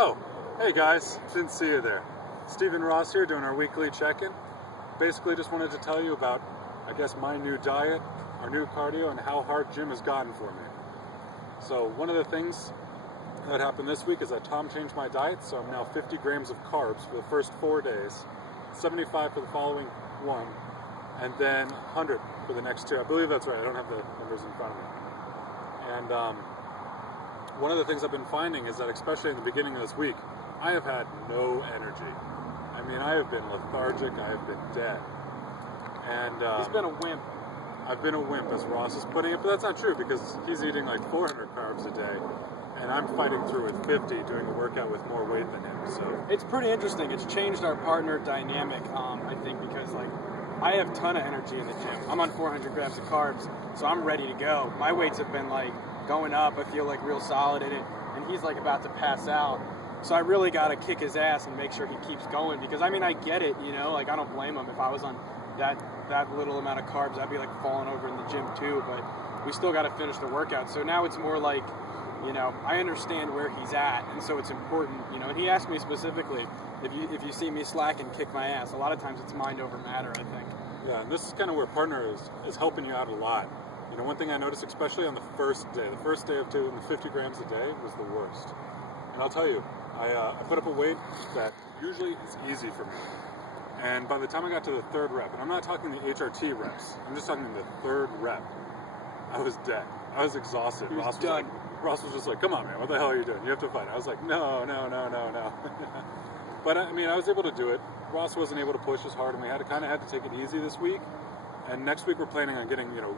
Oh, hey guys, didn't see you there. Stephen Ross here doing our weekly check-in. Basically just wanted to tell you about, I guess, my new diet, our new cardio, and how hard gym has gotten for me. So one of the things that happened this week is that Tom changed my diet, so I'm now 50 grams of carbs for the first 4 days, 75 for the following one, and then 100 for the next 2. I believe that's right, I don't have the numbers in front of me. And one of the things I've been finding is that, especially in the beginning of this week, I have had no energy. I mean, I have been lethargic, I have been dead. And he's been a wimp. I've been a wimp, as Ross is putting it, but that's not true because he's eating like 400 carbs a day, and I'm fighting through with 50, doing a workout with more weight than him. So it's pretty interesting. It's changed our partner dynamic, I think, because like I have a ton of energy in the gym. I'm on 400 grams of carbs, so I'm ready to go. My weights have been like going up. I feel like real solid in it, and he's like about to pass out. So I really got to kick his ass and make sure he keeps going because I mean I get it, you know, like I don't blame him. If I was on that little amount of carbs, I'd be like falling over in the gym too. But we still got to finish the workout. So now it's more like, you know, I understand where he's at, and so it's important, you know. And he asked me specifically, if you see me slacking, kick my ass. A lot of times it's mind over matter, I think. Yeah, and this is kind of where partner is helping you out a lot. You know, one thing I noticed, especially on the first day of doing the 50 grams a day was the worst. And I'll tell you, I put up a weight that usually is easy for me. And by the time I got to the third rep, and I'm not talking the HRT reps, I'm just talking the third rep, I was dead. I was exhausted. Ross was just like, come on, man, what the hell are you doing? You have to fight. I was like, no. But I mean, I was able to do it. Ross wasn't able to push as hard, and we had to take it easy this week. And next week we're planning on getting, you know,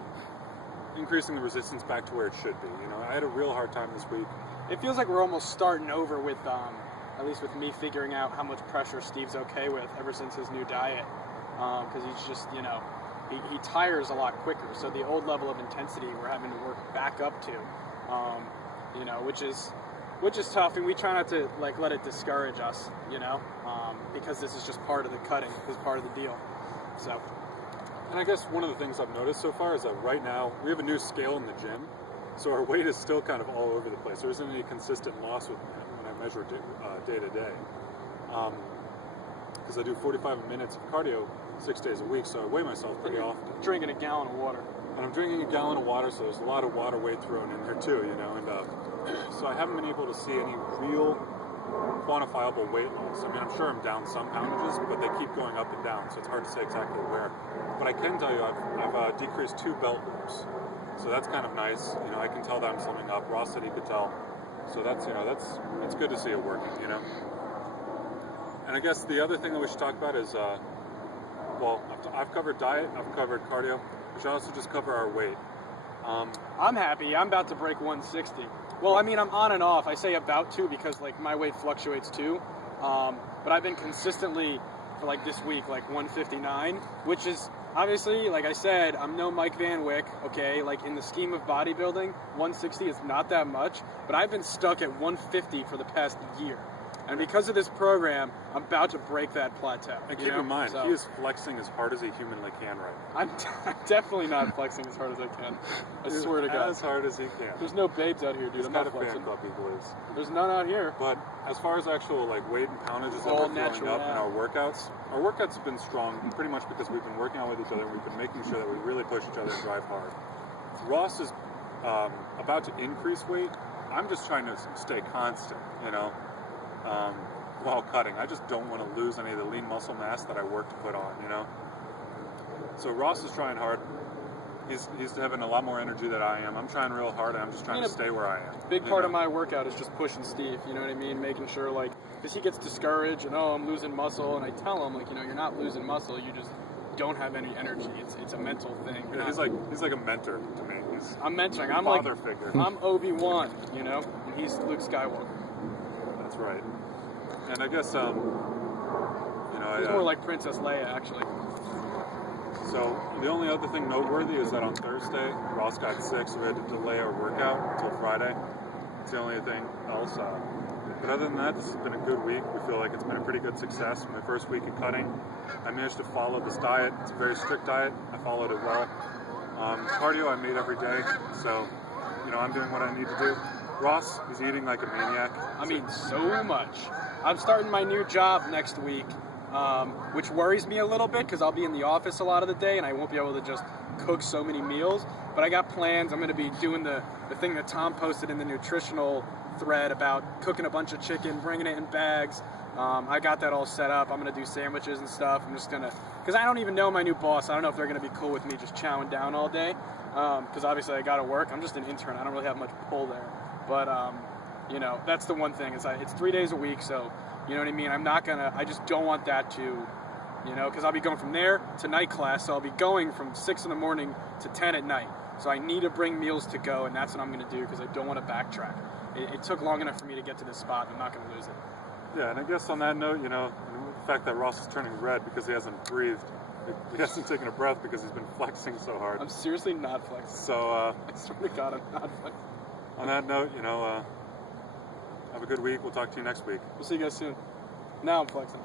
increasing the resistance back to where it should be. You know, I had a real hard time this week. It feels like we're almost starting over with, at least with me figuring out how much pressure Steve's okay with ever since his new diet. Because he's just, you know, he tires a lot quicker. So the old level of intensity we're having to work back up to, you know, which is tough. And we try not to like let it discourage us, you know, because this is just part of the cutting, this is part of the deal. So. And I guess one of the things I've noticed so far is that right now we have a new scale in the gym. So our weight is still kind of all over the place. There isn't any consistent loss when I measure day to day. Because I do 45 minutes of cardio 6 days a week, so I weigh myself pretty often. Drinking a gallon of water. And I'm drinking a gallon of water, so there's a lot of water weight thrown in there too, you know. And so I haven't been able to see any real quantifiable weight loss. I mean, I'm sure I'm down some poundages, but they keep going up and down, so it's hard to say exactly where. But I can tell you I've decreased 2 belt loops. So that's kind of nice. You know, I can tell that I'm slimming up. Ross said he could tell. So that's, you know, it's good to see it working, you know. And I guess the other thing that we should talk about is, well, I've covered diet, I've covered cardio. We should also just cover our weight. I'm happy. I'm about to break 160. Well, I mean, I'm on and off. I say about to because like my weight fluctuates too. But I've been consistently for like this week, like 159, which is obviously, like I said, I'm no Mike Van Wyck, okay? Like in the scheme of bodybuilding, 160 is not that much, but I've been stuck at 150 for the past year. And because of this program, I'm about to break that plateau. And keep in mind, he is flexing as hard as he humanly can right now. I'm definitely not flexing as hard as I can. I swear to God. As hard as he can. There's no babes out here, dude. I'm not a flexing. fan club, he believes. There's none out here. But as far as actual like weight and poundages that we're throwing up in our workouts have been strong pretty much because we've been working out with each other and we've been making sure that we really push each other and drive hard. Ross is about to increase weight. I'm just trying to stay constant, you know. While cutting. I just don't want to lose any of the lean muscle mass that I work to put on, you know? So Ross is trying hard. He's having a lot more energy than I am. I'm trying real hard, and I'm just trying to stay where I am. Big part of my workout is just pushing Steve, you know what I mean? Making sure, like, because he gets discouraged, and, oh, I'm losing muscle, and I tell him, like, you know, you're not losing muscle, you just don't have any energy. It's a mental thing. Yeah, he's like a mentor to me. I'm mentoring. I'm father figure. I'm Obi-Wan, you know? And he's Luke Skywalker. That's right. And I guess, you know, he's more like Princess Leia, actually. So the only other thing noteworthy is that on Thursday, Ross got sick, so we had to delay our workout until Friday. It's the only thing else. But other than that, this has been a good week. We feel like it's been a pretty good success. My first week of cutting, I managed to follow this diet. It's a very strict diet. I followed it well. Cardio I made every day, so, you know, I'm doing what I need to do. Ross, he's eating like a maniac. I mean, so much. I'm starting my new job next week, which worries me a little bit because I'll be in the office a lot of the day and I won't be able to just cook so many meals. But I got plans. I'm going to be doing the thing that Tom posted in the nutritional thread about cooking a bunch of chicken, bringing it in bags. I got that all set up. I'm going to do sandwiches and stuff. I'm just going to, because I don't even know my new boss. I don't know if they're going to be cool with me just chowing down all day. Because obviously I got to work. I'm just an intern. I don't really have much pull there. But, you know, that's the one thing. It's 3 days a week, so, you know what I mean? I just don't want that to, you know, because I'll be going from there to night class, so I'll be going from 6 in the morning to 10 at night. So I need to bring meals to go, and that's what I'm going to do because I don't want to backtrack. It took long enough for me to get to this spot. I'm not going to lose it. Yeah, and I guess on that note, you know, the fact that Ross is turning red because he hasn't breathed, he hasn't taken a breath because he's been flexing so hard. I'm seriously not flexing. So, I swear to God, I'm not flexing. On that note, you know, have a good week. We'll talk to you next week. We'll see you guys soon. Now I'm flexing.